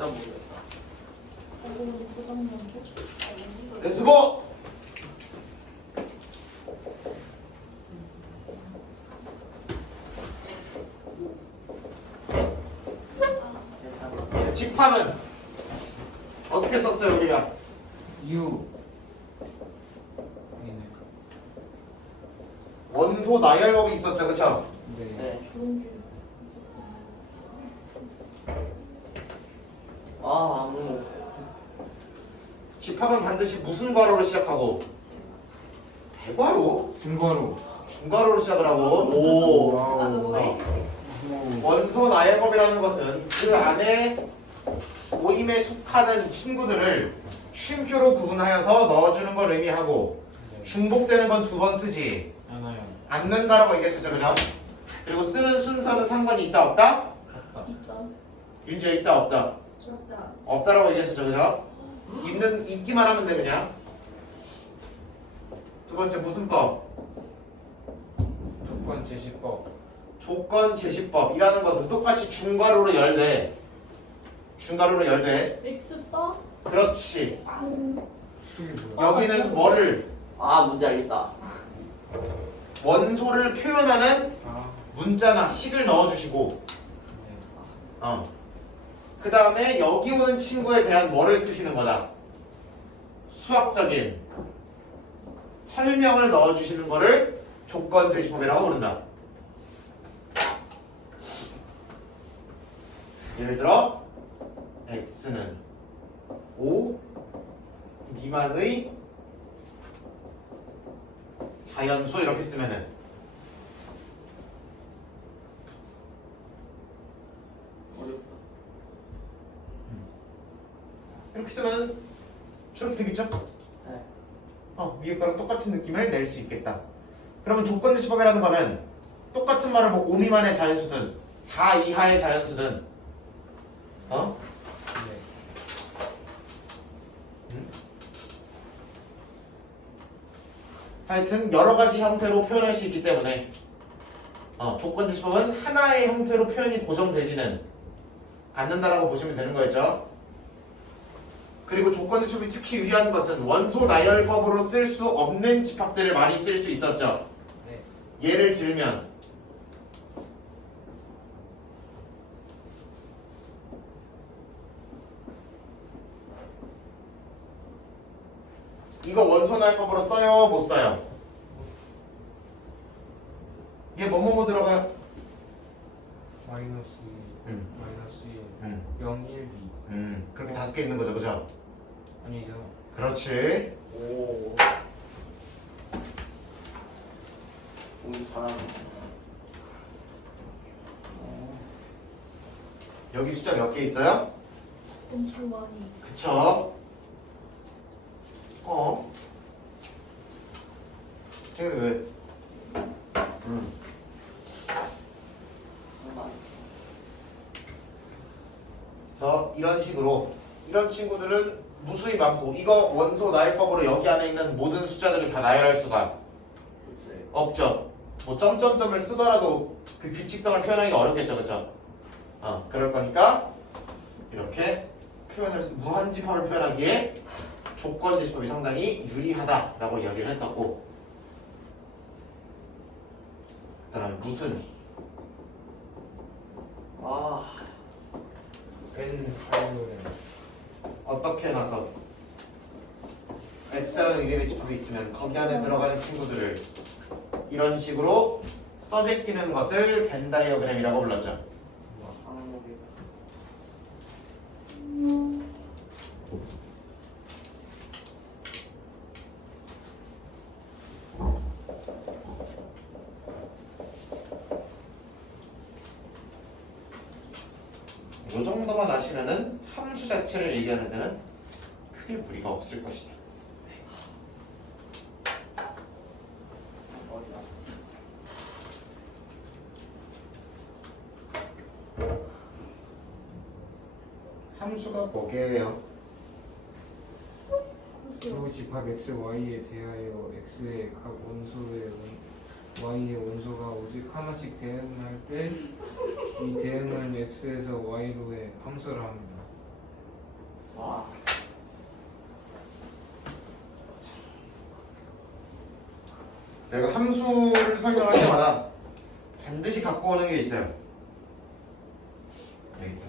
진짜 모르겠다. 수고! 집합은 어떻게 썼어요 우리가? U 원소 나열법이 있었죠, 그쵸? 네. 네. 아무 집합은 반드시 무슨 괄호로 시작하고? 대괄호? 중괄호. 중괄호로 시작을 하고. 오. 와우. 원소 나열법이라는 것은 그 안에 모임에 속하는 친구들을 쉼표로 구분하여서 넣어주는 걸 의미하고 중복되는 건 2번 쓰지 하나요. 않는다라고 얘기했었죠, 그죠? 그리고 쓰는 순서는 상관이 있다 없다? 윤지야 있다 없다? 없다라고 얘기했었죠, 그죠? 있기만 하면 돼 그냥. 두 번째 무슨 법? 조건 제시법. 조건 제시법이라는 것은 똑같이 중괄호로 열되 중괄호로 열되 X바? 그렇지. 그게 뭐야? 여기는 뭐를 아 문제 알겠다. 원소를 표현하는 아. 문자나 식을 넣어주시고 네. 그 다음에 여기 오는 친구에 대한 뭐를 쓰시는 거다? 수학적인 설명을 넣어주시는 거를 조건 제시법이라고 부른다. 예를 들어 x는 5 미만의 자연수 이렇게 쓰면은 어렵다. 이렇게 쓰면 저렇게 되겠죠? 네. 미역과랑 똑같은 느낌을 낼 수 있겠다. 그러면 조건 제시법이라는 거는 똑같은 말을 뭐 5 미만의 자연수든 4 이하의 자연수든 네. 하여튼 여러 가지 형태로 표현할 수 있기 때문에 조건 제시법은 하나의 형태로 표현이 고정되지는 않는다라고 보시면 되는 거였죠. 그리고 조건 제시법이 특히 유리한 것은 원소 나열법으로 쓸 수 없는 집합들을 많이 쓸 수 있었죠. 네. 예를 들면 이거 원소 나열법으로 써요? 못 써요? 얘 뭐뭐뭐 들어가요? 마이너스 2, 음. 마이너스 1, 음. 0, 1, 2. 그렇게 5개 있는 거죠, 그죠? 아니죠. 그렇지. 오. 우리 잘하네. 여기 숫자 몇 개 있어요? 엄청 많이. 그쵸? 쟤는 왜? 그래서 이런 식으로 이런 친구들은 무수히 많고 이거 원소 나열법으로 여기 안에 있는 모든 숫자들을 다 나열할 수가 글쎄. 없죠. 뭐 점점점을 쓰더라도 그 규칙성을 표현하기가 어렵겠죠, 그쵸? 그럴 거니까 이렇게 표현할 수 무한집합을 표현하기에 조건 제시법이 상당히 유리하다라고 이야기를 했었고, 그다음에 무슨 아. N 파이오렌. 어떻게 해놔서 x라는 이름의 집합이 있으면 거기 안에 들어가는 친구들을 이런 식으로 써제끼는 것을 벤 다이어그램이라고 불렀죠. 항목이. 이 정도만 아시면은 함수 자체를 얘기하는 데는 크게 무리가 없을 것이다. 머리가. 함수가 뭐게요? 두 집합 x, y에 대하여 x의 각 원소의 y의 원소가 오직 하나씩 대응할 때 이 대응을 x에서 y로 해 함수를 합니다. 와. 내가 함수를 설명할 때마다 반드시 갖고 오는 게 있어요. 여기 있다.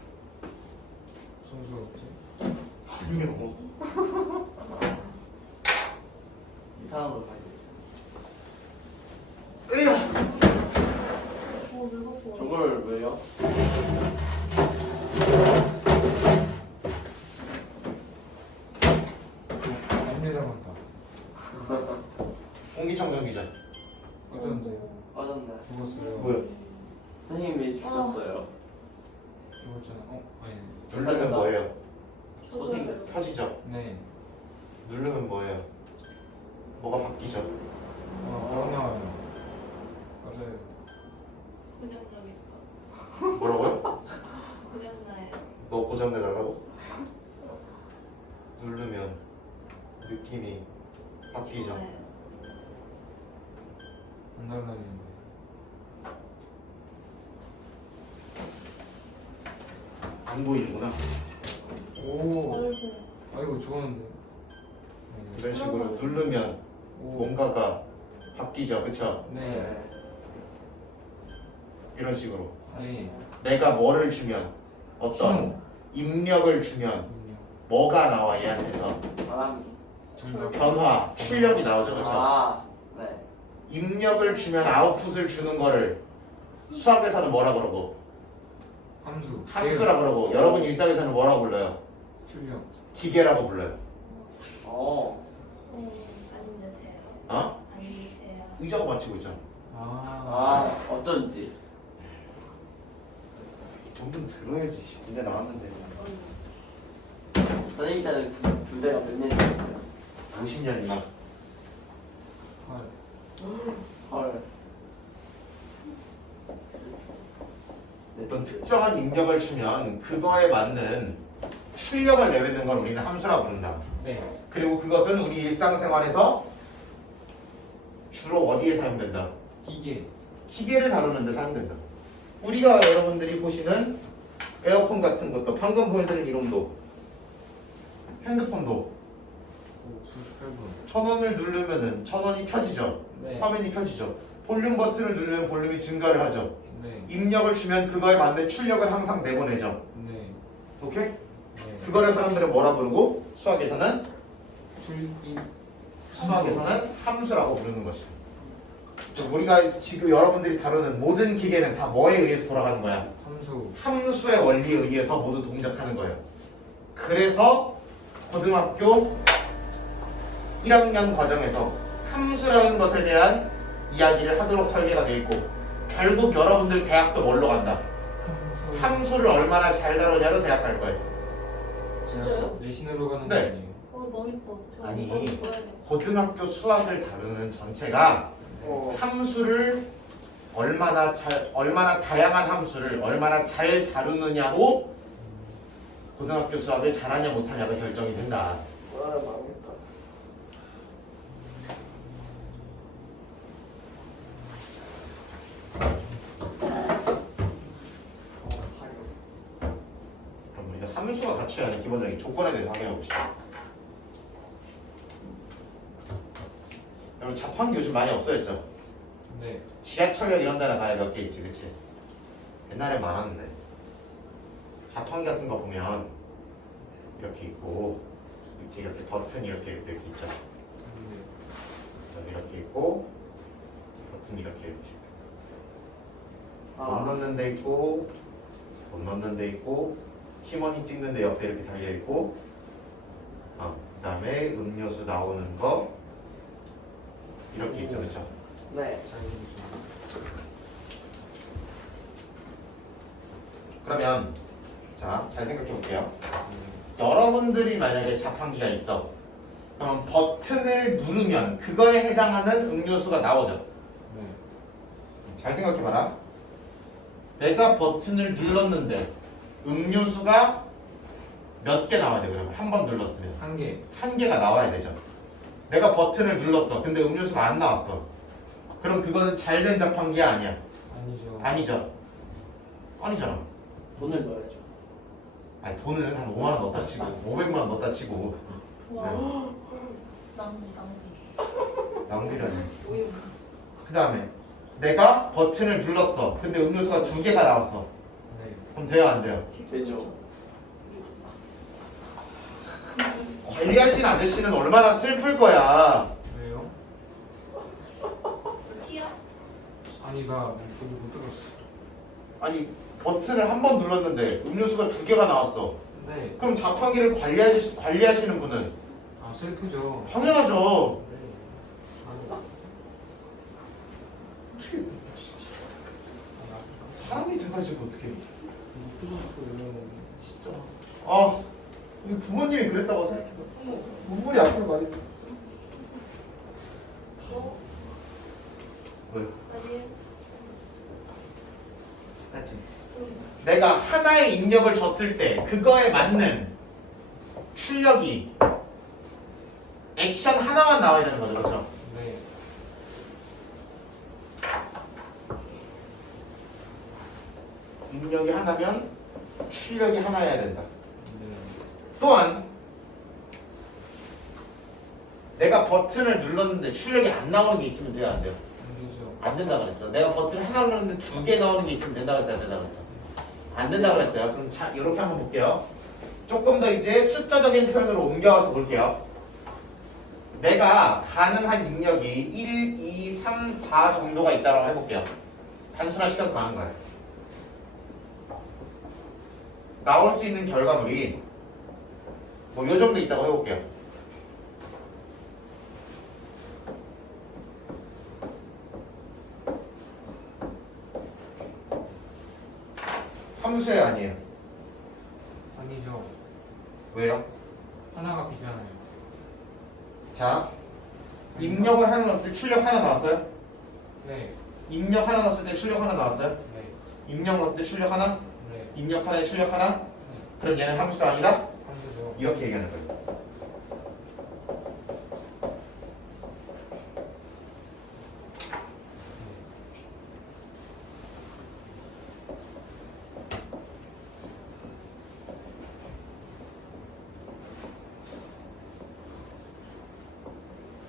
순수 없지? 이게 뭐? 이상한 걸 가야 으야! 왜 갖고 와? 저걸 왜요? 안내 잡았다. 공기청정기죠. 어쩐데요? 빠졌네. 죽었어요. 뭐야? 선생님이 죽었어요. 죽었잖아. 아니. 누르면 뭐예요? 소생됐어. 켜지죠? 네. 누르면 뭐예요? 뭐가 바뀌죠? 바로 나와요. 맞아요. 고장나겠다. 뭐라고요? 고장나요. 너 고장내달라고? 누르면 느낌이 바뀌죠? 안 달라지는데. 안 보이는구나. 오. 아이고. 아이고 죽었는데. 이런 식으로 누르면 오. 뭔가가 바뀌죠, 그쵸? 네. 이런 식으로 네. 내가 뭐를 주면 어떤 입력을 주면 뭐가 나와 얘한테서 바람이. 정답. 변화, 출력이 나오죠, 그쵸? 아, 네. 입력을 주면 아웃풋을 주는 거를 수학에서는 뭐라 그러고 함수. 함수라 그러고 여러분 일상에서는 뭐라고 불러요? 출력. 기계라고 불러요. 앉으세요. 어? 앉으세요. 의자가 맞추고 있잖아. 아. 어쩐지. 좀좀 들어야지. 근데 나왔는데 선생님 때는 교재가 몇 년이었어요? 50년이나 헐. 헐. 어떤 특정한 입력을 주면 그거에 맞는 출력을 내뱉는 걸 우리는 함수라고 부른다. 네. 그리고 그것은 우리 일상생활에서 주로 어디에 사용된다? 기계. 기계를 다루는 데 사용된다. 우리가 여러분들이 보시는 에어컨 같은 것도 방금 보여드린 이름도 핸드폰도 98분. 1000원을 누르면은 1000원이 켜지죠. 네. 화면이 켜지죠. 볼륨 버튼을 누르면 볼륨이 증가를 하죠. 네. 입력을 주면 그거에 맞는 출력을 항상 내보내죠. 네. 오케이? 네. 그거를 사람들은 뭐라 부르고 수학에서는 수학에서는 함수라고 부르는 것이죠. 우리가 지금 여러분들이 다루는 모든 기계는 다 뭐에 의해서 돌아가는 거야? 함수. 함수의 원리에 의해서 모두 동작하는 거예요. 그래서 고등학교 1학년 과정에서 함수라는 것에 대한 이야기를 하도록 설계가 되어 있고 결국 여러분들 대학도 뭘로 간다? 함수를 얼마나 잘 다루냐로 대학 갈 거예요. 진짜요? 내신으로 가는 네. 거 아니에요? 망했다. 저 아니. 이거 뭐야 돼? 고등학교 수학을 다루는 전체가 함수를 얼마나 다양한 함수를 얼마나 잘 다루느냐로 고등학교 수학을 잘하냐 못하냐가 결정이 된다. 와, 망했다. 그럼 우리가 함수가 갖춰야 하는 기본적인 조건에 대해서 확인해 봅시다. 여러분 자판기 요즘 많이 없어졌죠? 네. 지하철역 이런 데나 가야 몇 개 있지, 그치? 옛날에 많았는데 자판기 같은 거 보면 이렇게 있고 밑에 이렇게 버튼이 이렇게 있죠. 여기 이렇게 있고 버튼이 이렇게 돈 넣는 데 있고 돈 넣는 데 있고 티머니 찍는 데 옆에 이렇게 달려 있고 그 다음에 음료수 나오는 거 이렇게 있죠, 그쵸? 네. 잘 보겠습니다. 그러면 자, 잘 생각해 볼게요. 여러분들이 만약에 자판기가 있어. 그럼 버튼을 누르면 그거에 해당하는 음료수가 나오죠. 네. 잘 생각해 봐라. 내가 버튼을 눌렀는데 음료수가 몇 개 나와야 돼, 그러면? 한 번 눌렀으면. 한 개. 한 개가 나와야 되죠. 내가 버튼을 눌렀어. 근데 음료수가 안 나왔어. 그럼 그거는 잘된 자판기야, 아니야? 아니죠. 아니죠. 아니잖아. 돈을 넣어야죠. 아니 돈은 한 5만 원 넣었다 치고 500만 원 넣었다 치고 와. 낭비. 낭비라네. 오히려. 그 다음에 내가 버튼을 눌렀어. 근데 음료수가 2개가 나왔어. 네. 그럼 돼요 안 돼요? 되죠. 관리하신 아저씨는 얼마나 슬플 거야. 왜요? 티야? 아니 나 못 들었어. 아니 버튼을 한 번 눌렀는데 음료수가 2개가 나왔어. 네. 그럼 자판기를 관리하시는 분은 아 슬프죠. 당연하죠. 네. 어떻게 사람이 돼가지고 어떻게 못 들었어요. 진짜 우리 부모님이 그랬다고 생각해봐. 눈물이 앞으로 많이 나 진짜. 왜? 아니. 하여튼 내가 하나의 입력을 줬을 때 그거에 맞는 출력이 액션 하나만 나와야 되는 거죠, 그렇죠? 네. 입력이 하나면 출력이 하나여야 된다. 네. 또한 내가 버튼을 눌렀는데 출력이 안 나오는 게 있으면 돼요, 안 돼요? 안 되죠. 안 된다 그랬어. 내가 버튼을 하나 눌렀는데 2개 나오는 게 있으면 된다 그랬어요, 안 된다 그랬어? 안 된다 그랬어요. 그럼 자, 이렇게 한번 볼게요. 조금 더 이제 숫자적인 표현으로 옮겨와서 볼게요. 내가 가능한 입력이 1, 2, 3, 4 정도가 있다고 해볼게요. 단순화시켜서 가는 거예요. 나올 수 있는 결과물이 뭐 요 정도 있다고 해볼게요. 함수예요, 아니에요? 아니죠. 왜요? 하나가 비잖아요. 자, 입력을 하나 넣었을 때 출력 하나 나왔어요? 네. 입력 하나 넣었을 때 출력 하나 나왔어요? 네. 입력 넣었을 때 출력 하나? 네. 입력 하나에 출력 하나? 네. 그럼 얘는 함수가 아니다? 함수죠. 이렇게 얘기하는 거예요.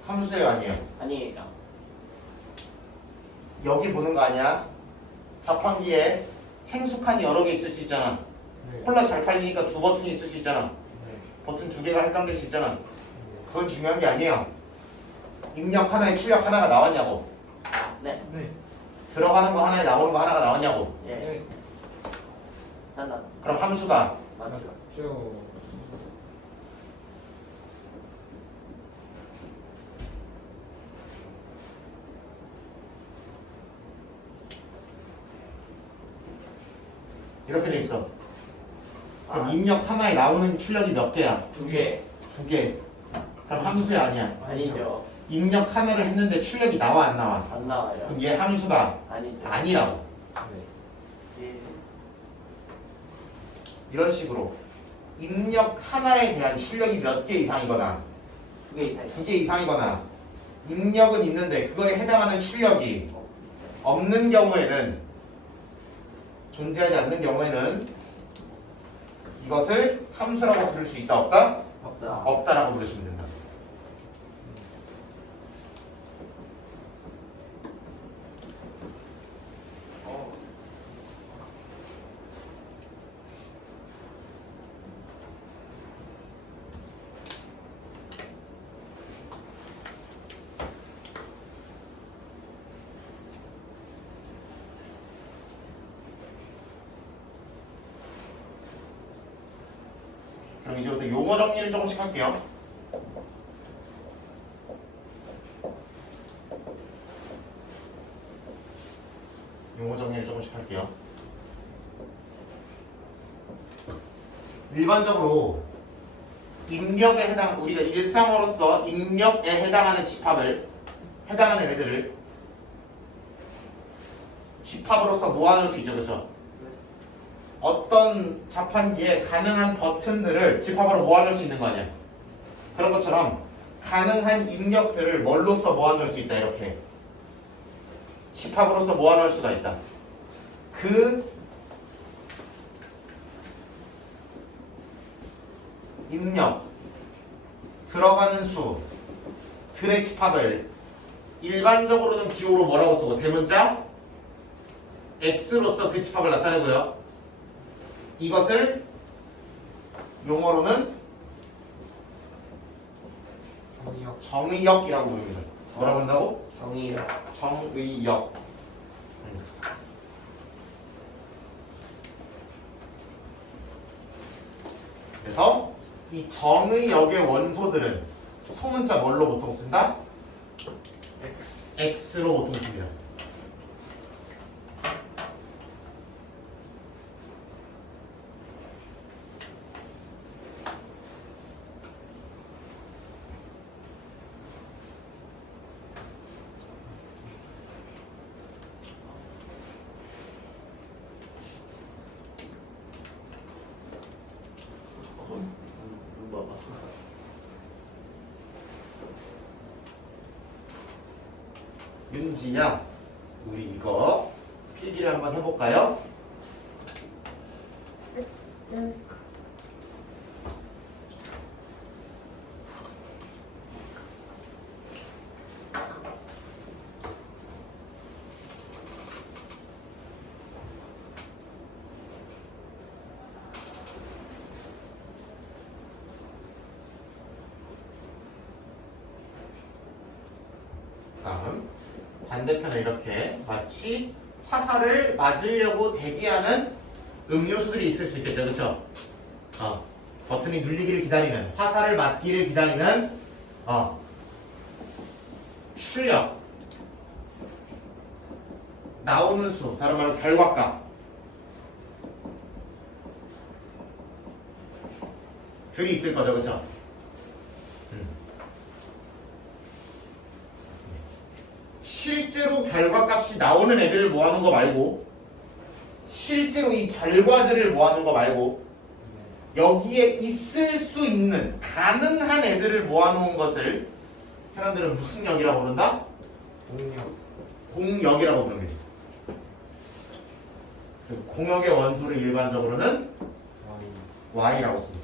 함수예요, 아니에요? 아니에요. 여기 보는 거 아니야? 자판기에 생수칸이 여러 개 있을 수 있잖아. 네. 콜라 잘 팔리니까 2버튼이 있을 수 있잖아. 네. 버튼 2개가 할당될 수 있잖아. 그건 중요한 게 아니에요. 입력 하나에 출력 하나가 나왔냐고. 네. 네. 들어가는 거 하나에 나오는 거 하나가 나왔냐고. 예. 네. 하나. 그럼 함수가 맞죠. 맞죠. 이렇게 돼 있어. 그럼 입력 하나에 나오는 출력이 몇 개야? 2개. 2개. 그럼 함수야, 아니야? 아니죠. 입력 하나를 했는데 출력이 나와, 안 나와? 안 나와요. 그럼 얘 함수가 아니죠. 아니라고. 네. 예. 이런 식으로 입력 하나에 대한 출력이 몇 개 이상이거나 2개 이상. 2개 이상이거나 입력은 있는데 그거에 해당하는 출력이 없는 경우에는, 존재하지 않는 경우에는 이것을 함수라고 부를 수 있다, 없다? 없다. 없다라고 부르시면 된다. 그럼 이제부터 용어 정리를 조금씩 할게요. 용어 정리를 조금씩 할게요. 일반적으로 입력에 우리가 일상어로서 입력에 해당하는 집합을, 해당하는 애들을 집합으로서 모아놓을 수 있죠, 그렇죠? 어떤 자판기에 가능한 버튼들을 집합으로 모아놓을 수 있는 거 아니야? 그런 것처럼 가능한 입력들을 뭘로써 모아놓을 수 있다, 이렇게 집합으로써 모아놓을 수가 있다. 그 입력, 들어가는 수, 들의 집합을 일반적으로는 기호로 뭐라고 쓰고 대문자 X로서 그 집합을 나타내고요. 이것을 용어로는 정의역. 정의역이라고 부릅니다. 뭐라고 한다고? 정의요. 정의역. 그래서 이 정의역의 원소들은 소문자 뭘로 보통 쓴다? X. X로 보통 씁니다. 눈 봐봐. 윤지야, 우리 이거 필기를 한번 해볼까요? 다음 반대편에 이렇게 마치 화살을 맞으려고 대기하는 음료수들이 있을 수 있겠죠, 그렇죠? 버튼이 눌리기를 기다리는, 화살을 맞기를 기다리는 출력, 나오는 수, 다른 말로 결과값 들이 있을 거죠, 그렇죠? 실제로 결과값이 나오는 애들을 모아놓은 거 말고, 실제로 이 결과들을 모아놓은 거 말고, 여기에 있을 수 있는 가능한 애들을 모아놓은 것을 사람들은 무슨 역이라고 부른다? 공역. 공역이라고 부릅니다. 그래서 공역의 원소를 일반적으로는 Y. Y라고 씁니다.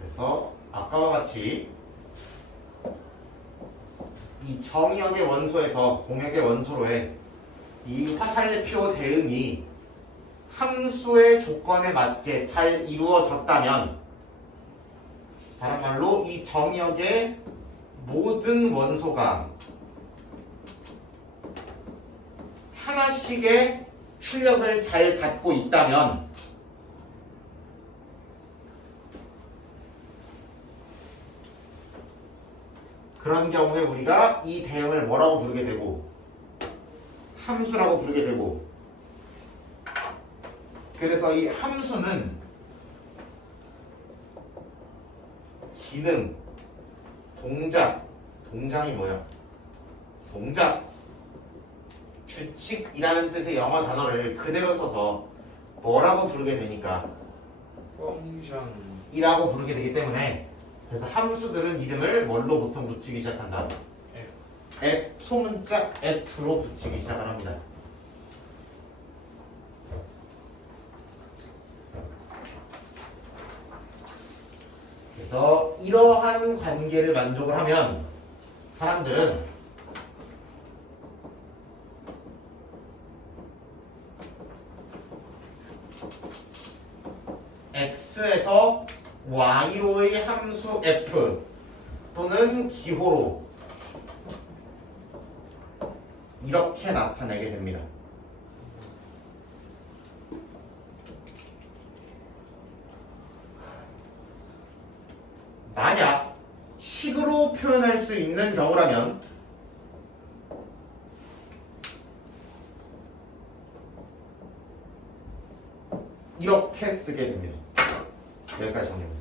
그래서 아까와 같이 이 정역의 원소에서 공역의 원소로의 이 화살표 대응이 함수의 조건에 맞게 잘 이루어졌다면, 다른 말로 이 정역의 모든 원소가 하나씩의 출력을 잘 갖고 있다면 그런 경우에 우리가 이 대응을 뭐라고 부르게 되고, 함수라고 부르게 되고, 그래서 이 함수는 기능, 동작이 뭐야? 동작, 규칙이라는 뜻의 영어 단어를 그대로 써서 뭐라고 부르게 되니까 펑션. 이라고 부르게 되기 때문에, 그래서 함수들은 이름을 뭘로 보통 붙이기 시작한다? F, 소문자 F로 붙이기 시작을 합니다. 그래서 이러한 관계를 만족을 하면 사람들은 X에서 Y로의 함수 F 또는 기호로 이렇게 나타내게 됩니다. 만약 식으로 표현할 수 있는 경우라면 이렇게 쓰게 됩니다. 여기까지 정리해볼게요.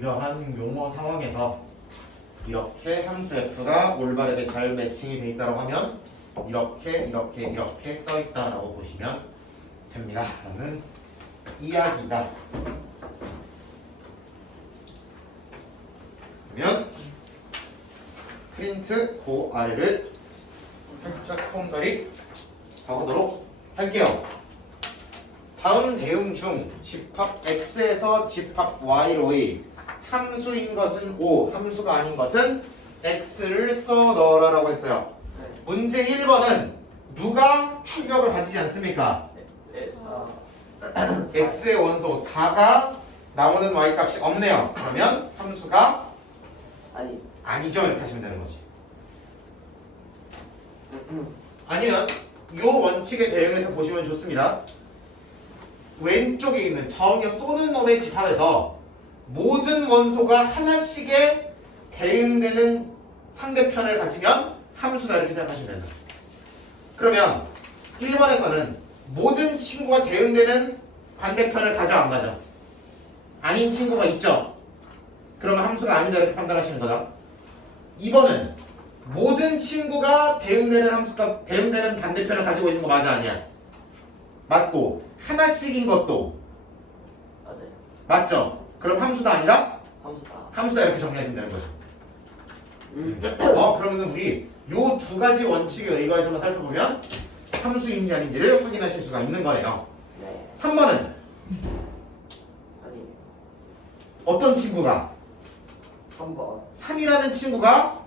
이러한 용어 상황에서 이렇게 함수 f가 올바르게 잘 매칭이 돼 있다고 하면 이렇게 써 있다라고 보시면 됩니다. 라는 이야기다. 그러면 프린트 고 아래를 살짝 홈자리 가보도록 할게요. 다음 대응 중 집합 x에서 집합 y로의 함수인 것은 O, 함수가 아닌 것은 x를 써 넣어라라고 했어요. 문제 1번은 누가 충격을 가지지 않습니까? x의 원소 4가 나오는 y값이 없네요. 그러면 함수가 아니죠 이렇게 하시면 되는 거지. 아니면 이 원칙에 대응해서 보시면 좋습니다. 왼쪽에 있는 정의 쏘는 놈의 집합에서 모든 원소가 하나씩의 대응되는 상대편을 가지면 함수다 이렇게 생각하시면 됩니다. 그러면 1번에서는 모든 친구가 대응되는 반대편을 가져 안 가져? 아닌 친구가 있죠? 그러면 함수가 아니다 이렇게 판단하시는 거다. 2번은 모든 친구가 대응되는 반대편을 가지고 있는 거 맞아 아니야? 맞고 하나씩인 것도 맞아요. 맞죠? 그럼 함수다 아니라? 함수다. 함수다 이렇게 정리하시면 되는 거죠. 그러면 우리 요 두 가지 원칙에 의거해서만 살펴보면 함수인지 아닌지를 확인하실 수가 있는 거예요. 네. 3번은 아니. 어떤 친구가 3번. 3이라는 친구가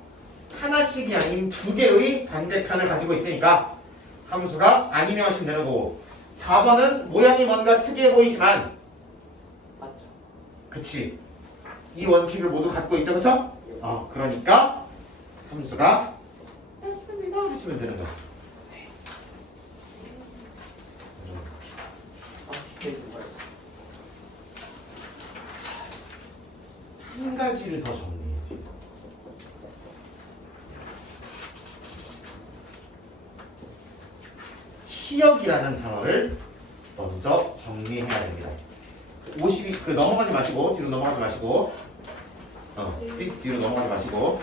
하나씩이 아닌 두 개의 반대편을 가지고 있으니까 함수가 아니면 하시면 되는 거고 4번은 모양이 뭔가 특이해 보이지만 맞죠. 그치 이 원칙을 모두 갖고 있죠 그쵸? 그러니까 함수가 했습니다 하시면 되는 거죠. 한 가지를 더 정리해 줘요. 치역이라는 단어를 먼저 정리해야 됩니다. 52 넘어가지 마시고 뒤로 넘어가지 마시고 프린트 뒤로 넘어가지 마시고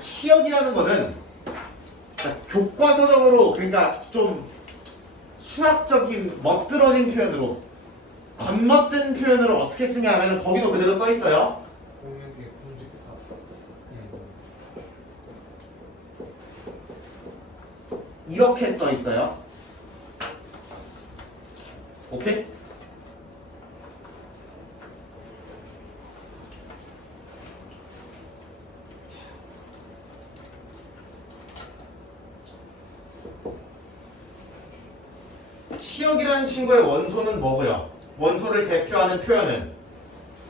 치역이라는 거는 교과서적으로 그러니까 좀 수학적인 멋들어진 표현으로 겉멋든 표현으로 어떻게 쓰냐 하면 거기도 그대로 써 있어요. 공역의 공집합. 이렇게 써 있어요. 오케이? 치역이라는 친구의 원소는 뭐고요? 원소를 대표하는 표현은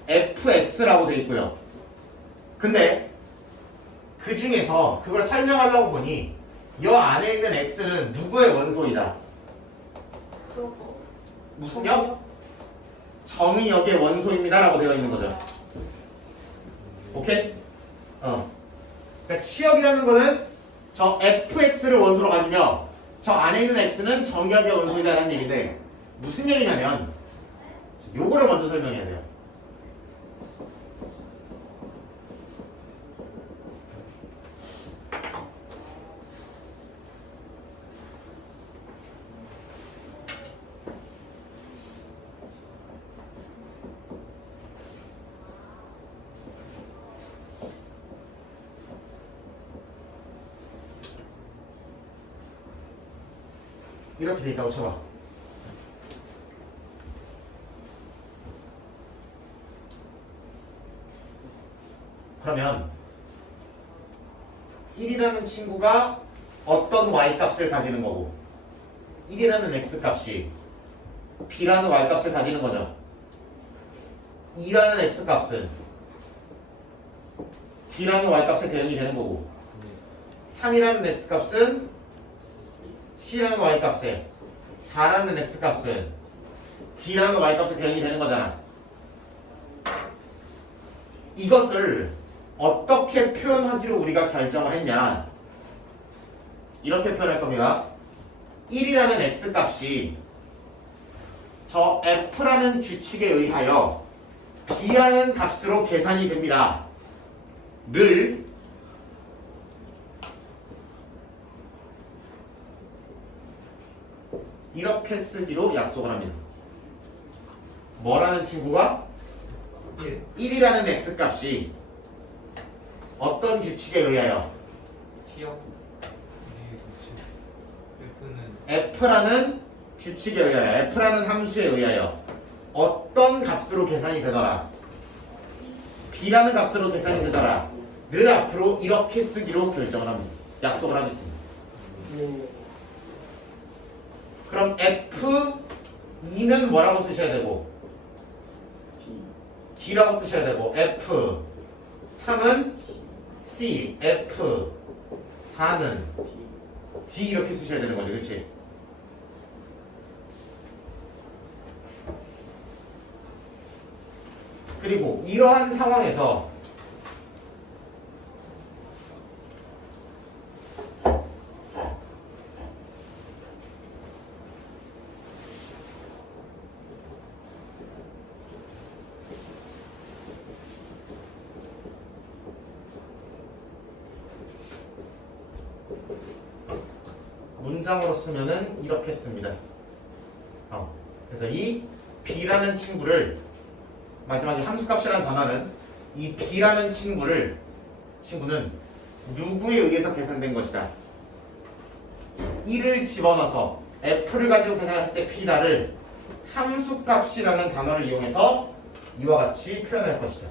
fx라고 돼 있고요. 근데 그 중에서 그걸 설명하려고 보니 이 안에 있는 x는 누구의 원소이다? 무슨 역? 정의역의 원소입니다 라고 되어 있는 거죠. 오케이? 그러니까 치역이라는 거는 저 fx를 원소로 가지며 저 안에 있는 x는 정의역의 원소이다라는 얘기인데 무슨 얘기냐면 요거를 먼저 설명해야 돼요. 이렇게 돼 있다고 쳐봐. 그러면 1이라는 친구가 어떤 y값을 가지는 거고 1이라는 x값이 b라는 y값을 가지는 거죠. 2라는 x값은 d라는 y값에 대응이 되는 거고 3이라는 x값은 c라는 y값에 4라는 x값은 d라는 y값에 대응이 되는 거잖아. 이것을 어떻게 표현하기로 우리가 결정을 했냐 이렇게 표현할 겁니다. 1이라는 x값이 저 f라는 규칙에 의하여 b라는 값으로 계산이 됩니다. 를 이렇게 쓰기로 약속을 합니다. 뭐라는 친구가? 1이라는 x값이 어떤 규칙에 의하여 티어 네 그치 F는 f라는 규칙에 의하여 f라는 함수에 의하여 어떤 값으로 계산이 되더라 b라는 값으로 계산이 되더라 를 앞으로 이렇게 쓰기로 결정을 합니다. 약속을 하겠습니다. 네. 그럼 f2는 뭐라고 쓰셔야 되고 D. d라고 쓰셔야 되고 f3은 c f4는 D. D 이렇게 쓰셔야 되는 거죠. 그렇지? 그리고 이러한 상황에서 문장으로 쓰면은 이렇게 씁니다. 그래서 이 b라는 친구를 마지막에 함수값이라는 단어는 이 b라는 친구는 누구에 의해서 계산된 것이다. 1을 집어넣어서 f를 가지고 계산했을 때 b다를 함수값이라는 단어를 이용해서 이와 같이 표현할 것이다.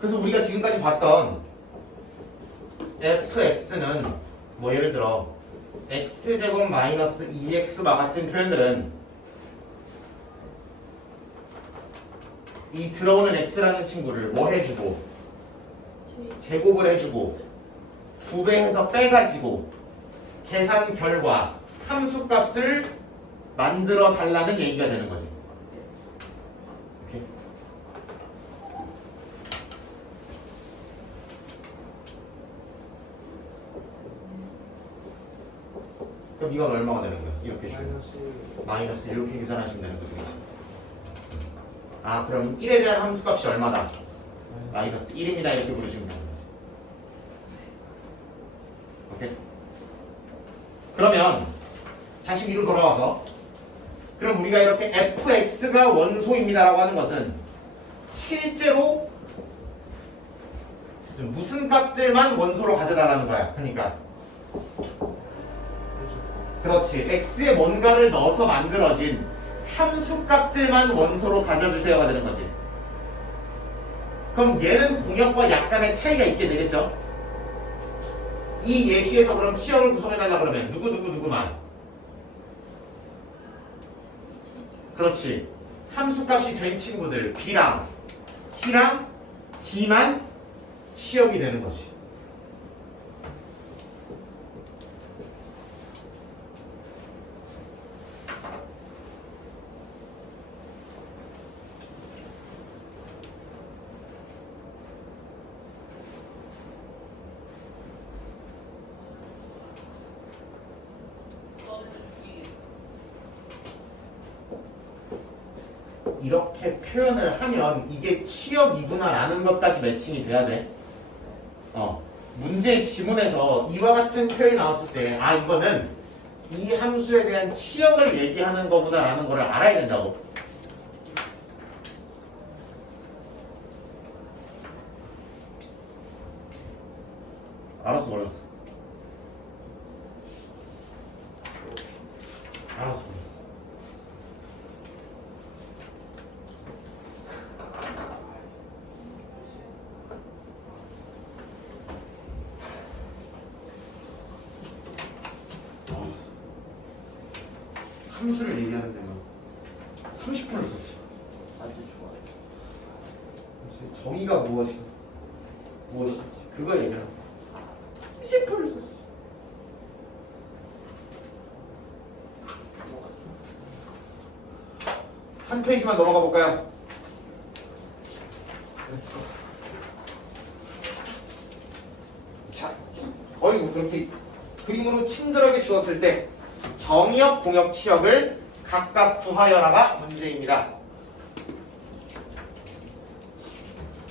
그래서 우리가 지금까지 봤던 fx는 뭐 예를 들어 x제곱 마이너스 2x와 같은 표현들은 이 들어오는 x라는 친구를 뭐 해주고 제곱을 해주고 부배해서 빼가지고 계산 결과 함수값을 만들어 달라는 얘기가 되는 거지. 오케이? 그럼 이건 얼마가 되는 거야? 이렇게 주면 마이너스 이렇게 계산하시면 되는 거죠. 그렇지? 아 그럼 1에 대한 함수값이 얼마다? 마이너스 1입니다. 이렇게 부르시면 되는 거지. 오케이? 그러면 다시 위로 돌아와서 그럼 우리가 이렇게 fx가 원소입니다라고 하는 것은 실제로 무슨 값들만 원소로 가져다라는 거야. 그러니까 그렇지. x에 뭔가를 넣어서 만들어진 함수 값들만 원소로 가져주세요가 되는 거지. 그럼 얘는 공역과 약간의 차이가 있게 되겠죠? 이 예시에서 그럼 치역을 구성해달라 그러면 누구만? 그렇지. 함수값이 된 친구들 b랑 c랑 d만 치역이 되는 거지. 이렇게 표현을 하면 이게 치역이구나라는 것까지 매칭이 돼야 돼. 문제의 지문에서 이와 같은 표현이 나왔을 때 아 이거는 이 함수에 대한 치역을 얘기하는 거구나라는 거를 알아야 된다고. 알았어 몰랐어? 알았어 몰랐어? 함수를 얘기하는 데만 30분을 썼어요. 아주 좋아요. 정의가 무엇인지 그걸 얘기하는 30분을 썼어요. 한 페이지만 넘어가 볼까요? 됐어. 자, 어이구 그렇게 그림으로 친절하게 주었을 때 정의역, 공역, 치역을 각각 구하여라가 문제입니다.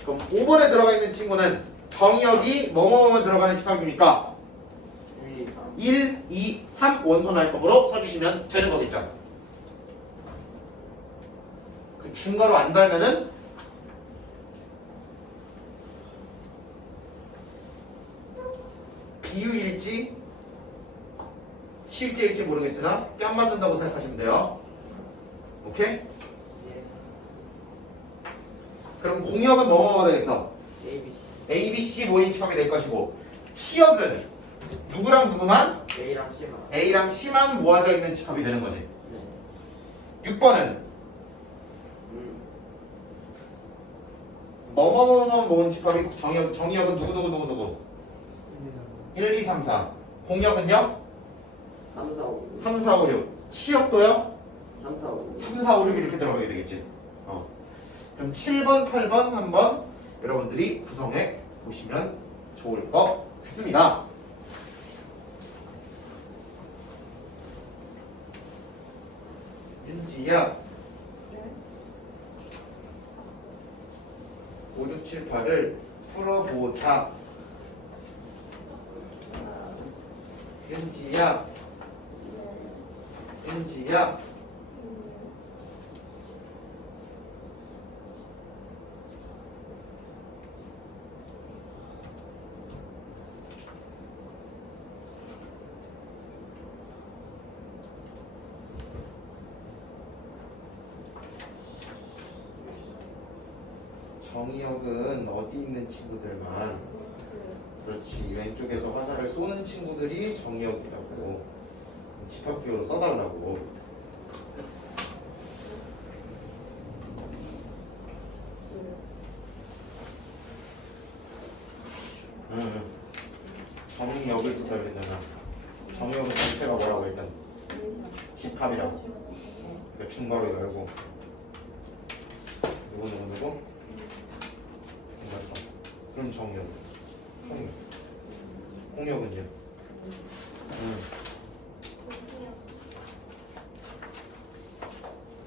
그럼 5번에 들어가 있는 친구는 정의역이 뭐뭐뭐만 들어가는 집합입니까? 1, 2, 3 원선할법으로 써주시면 되는 거겠죠. 그 중괄호 안 달면은 비유일지 실제일지 모르겠으나 뺨 맞는다고 생각하시면 돼요. 오케이? 그럼 공역은 뭐뭐가 되겠어? A, B, C 모인 집합이 될 것이고 치역은 누구랑 누구만? A랑 C만. A랑 C만 모아져 있는 집합이 되는 거지. 6번은 뭐뭐뭐뭐 모은 집합이 정의역은 누구 1, 2, 3, 4 공역은요? 3, 4, 5. 3, 4, 5, 6 치역도요? 3, 4, 5. 3, 4, 5, 6 이렇게 들어가게 되겠지. 그럼 7번, 8번 한번 여러분들이 구성해 보시면 좋을 것 같습니다. 윤지야 5, 6, 7, 8을 풀어보자. 윤지야 정의역은 어디 있는 친구들만 그렇지 왼쪽에서 화살을 쏘는 친구들이 정의역이라고 집합기호로 써달라고. 정의역을 썼다 그랬잖아. 정의역은 전체가 뭐라고 일단 집합이라고. 그러니까 중괄호 열고 누구 그럼 정의역 공역은요?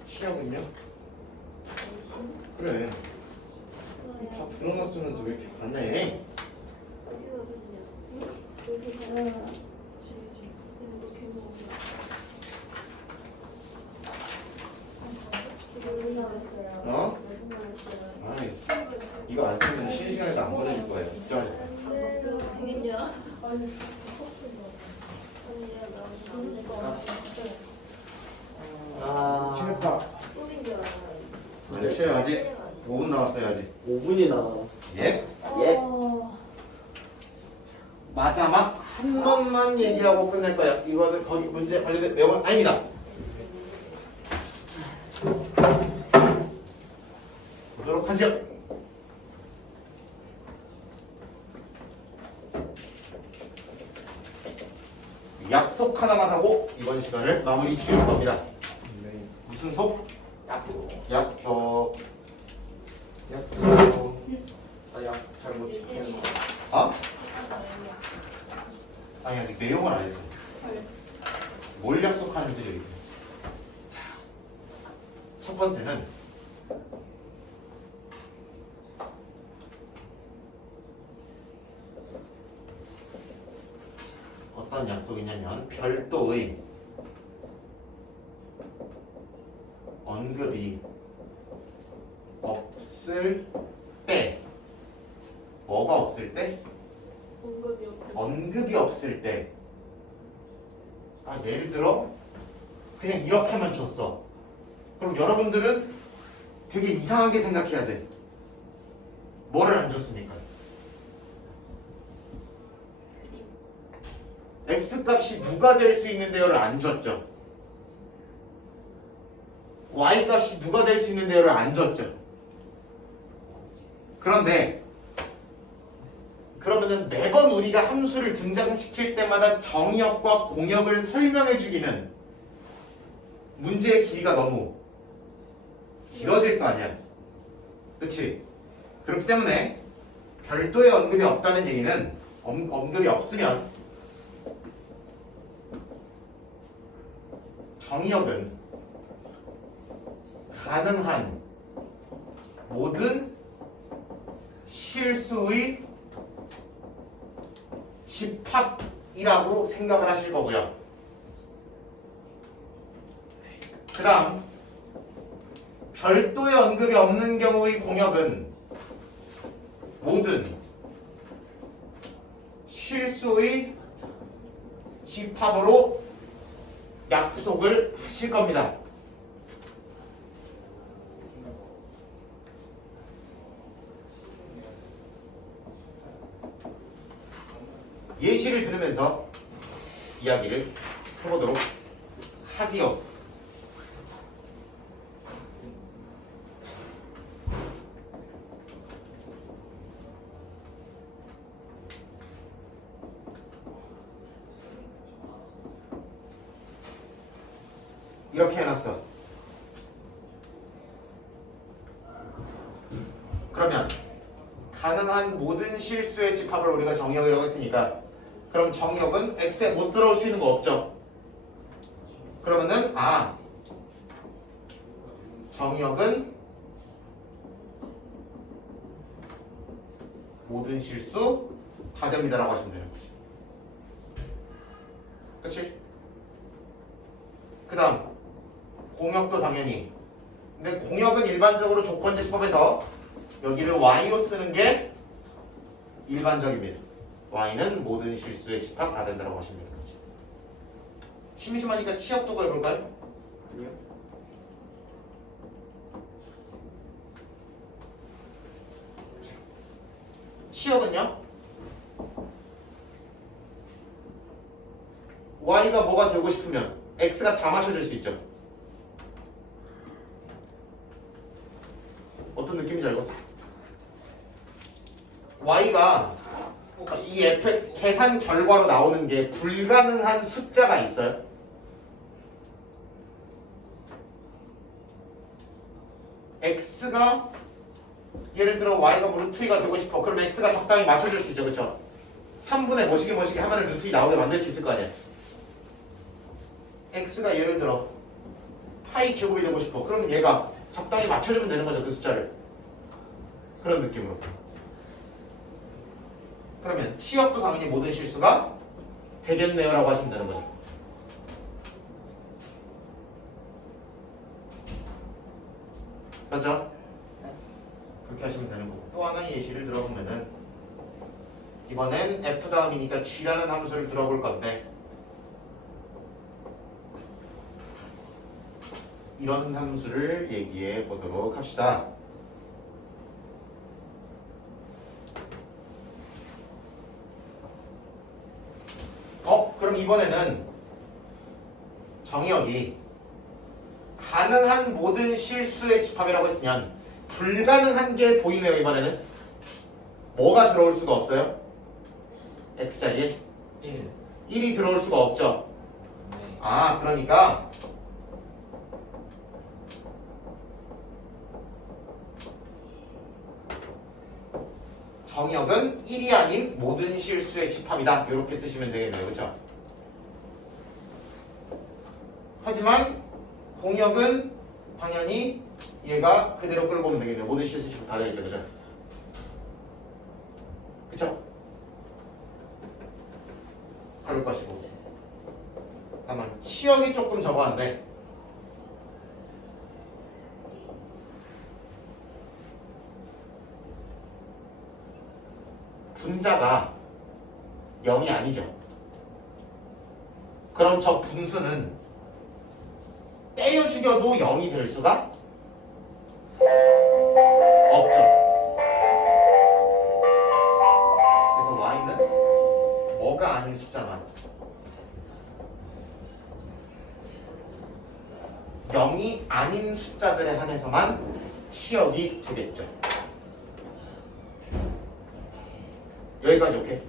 치역은요? 그래 다 들어놨으면서 왜 이렇게 안 해? 어? 아이 이거 안 쓰면 쉬는 시간에도 안 보내줄 거예요. 걱정하지 아, 취했다. 마. 안 쉬어야지. 5분 남았어요 아직. 5분이나. 예? 예? 마지막 한 번만 얘기하고 끝낼 거예요. 이거는 거기 문제 관련된 내용은 아닙니다. 보도록 하죠. 약속 하나만 하고 이번 시간을 마무리 지을 겁니다. 무슨 속? 약속. 약속. 아, 약속 잘못 지켰네. 아? 아니 아직 내용을 안 했어. 뭘 약속하는지 얘기해. 자, 첫 번째는 어떤 약속이냐면 별도의 언급이 없을 때 뭐가 없을 때? 언급이 없을 때. 아, 예를 들어 그냥 이렇게만 줬어. 그럼 여러분들은 되게 이상하게 생각해야 돼. 뭐를 안 줬습니까? X값이 누가 될 수 있는데요를 안 줬죠. Y값이 누가 될 수 있는데요를 안 줬죠. 그런데 그러면은 매번 우리가 함수를 등장시킬 때마다 정의역과 공역을 설명해 주기는 문제의 길이가 너무 길어질 거 아니야. 그치? 그렇기 때문에 별도의 언급이 없다는 얘기는 언급이 없으면 정의역은 가능한 모든 실수의 집합이라고 생각을 하실 거고요. 그 다음 별도의 언급이 없는 경우의 공역은 모든 실수의 집합으로 약속을 하실 겁니다. 예시를 들으면서 이야기를 해보도록 하지요. 이렇게 해놨어. 그러면 가능한 모든 실수의 집합을 우리가 정의역이라고 했으니까 그럼 정의역은 X에 못 들어올 수 있는 거 없죠? 그러면은 정의역은 모든 실수 다 됩니다라고 하시면 되는 거지. 그치? 그 다음 공역도 당연히. 근데 공역은 일반적으로 조건제시법에서 여기를 y로 쓰는 게 일반적입니다. y는 모든 실수의 집합 다 된다고 하시면 되는 거지. 심심하니까 치역도가 해볼까요? 아니요. 치역은요? y가 뭐가 되고 싶으면 x가 다 맞춰질 수 있죠. 어떤 느낌인지 알겠어? y가 이 fx 계산 결과로 나오는 게 불가능한 숫자가 있어요. x가 예를 들어 y가 뭐 루트 2가 되고 싶어. 그럼 x가 적당히 맞춰줄 수 있죠, 그렇죠? 3분의 뭐시기 하면 루트 2 나오게 만들 수 있을 거 아니야. x가 예를 들어 파이 제곱이 되고 싶어. 그러면 얘가 적당히 맞춰주면 되는 거죠, 그 숫자를. 그런 느낌으로. 그러면 치역도 당연히 모든 실수가 되겠네요 라고 하시면 되는 거죠. 그렇죠? 그렇게 하시면 되는 거고. 또 하나의 예시를 들어보면은 이번엔 f 다음이니까 g라는 함수를 들어볼 건데 이런 함수를 얘기해 보도록 합시다. 그럼 이번에는 정의역이 가능한 모든 실수의 집합이라고 했으면 불가능한 게 보이네요. 이번에는 뭐가 들어올 수가 없어요? x자리에 1. 1이 들어올 수가 없죠. 네. 그러니까 정의역은 1이 아닌 모든 실수의 집합이다. 이렇게 쓰시면 되겠네요. 그렇죠? 하지만 공역은 당연히 얘가 그대로 끌고 오면 되겠네요. 모든 실수 집합 다 되겠죠. 그죠? 그쵸? 그럴 것이고. 다만 치역이 조금 적어한데 분자가 0이 아니죠. 그럼 저 분수는 때려 죽여도 0이 될 수가 없죠. 그래서 y는 뭐가 아닌 숫자만 0이 아닌 숫자들에 한해서만 치역이 되겠죠. 여기까지 오케이?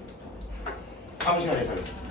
다음 시간에 하겠습니다.